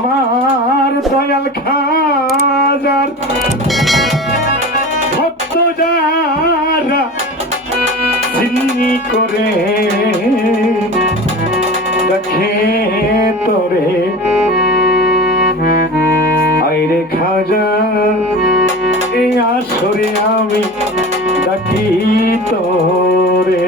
আমার দয়াল খাজার ভক্ত যারা চিনি করে দেখে তোরে আইরে খাজা এই আসরে আমি ডাকি তোরে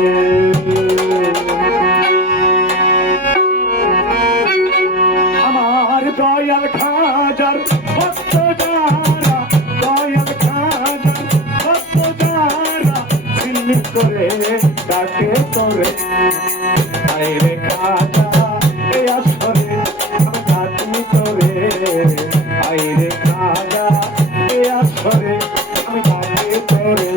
আমার দয়াল খাজার ভক্ত যারা দয়াল খাজার ভক্ত যারা চিনি করে ডাকে তোরে আইরে খাজা এই আসরে আমি ডাকি তোরে আইরে খাজা এই আসরে আমি ডাকি তোরে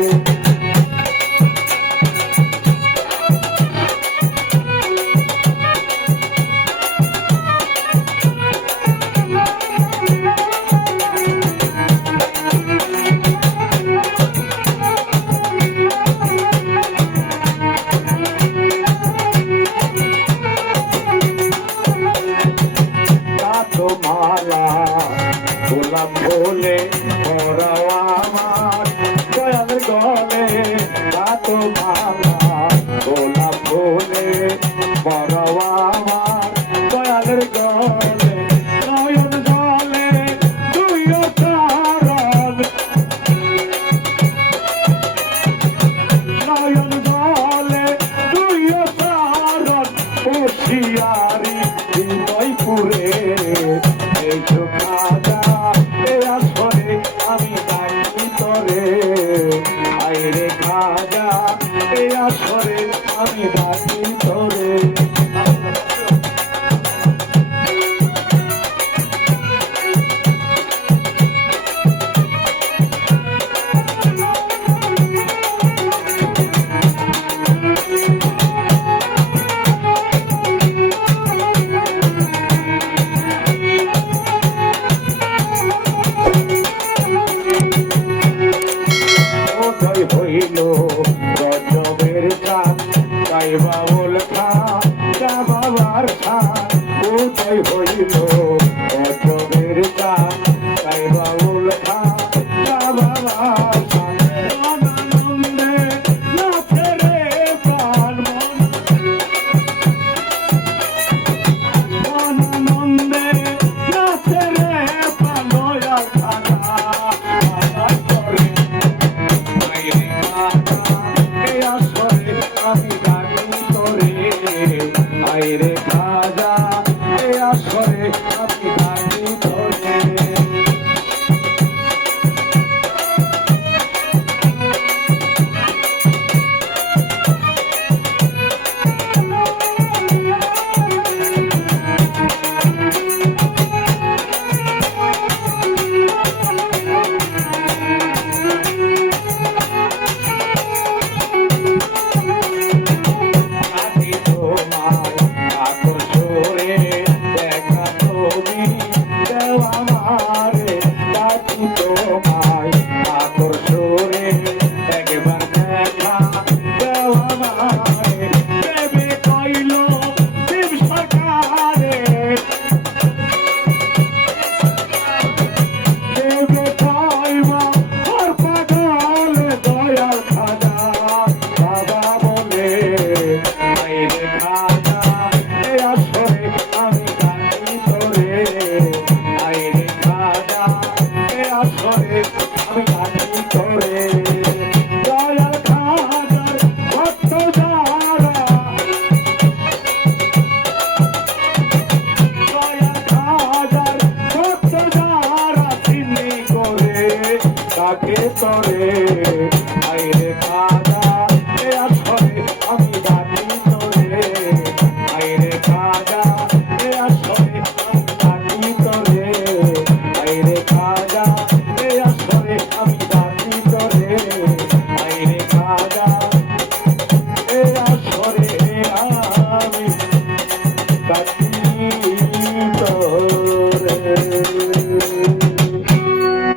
গোলাপ ফুলে ভরাও আমার দয়াল গলে এত মালা গোলাপ ফুলে ভরাও আমার দয়ালের গলে নয়ন জলে দুই কারণ নয়ন জলে দুই কারণ হুঁশিয়ারি হৃদয় পুরে এই খাজা আমি ডাকি তোরে আইরে খাজা এই আসরে আমি ডাকি তোরে হইল গজবের চাঁদ তাই বাবুল খান বাবার খান উদয় হইল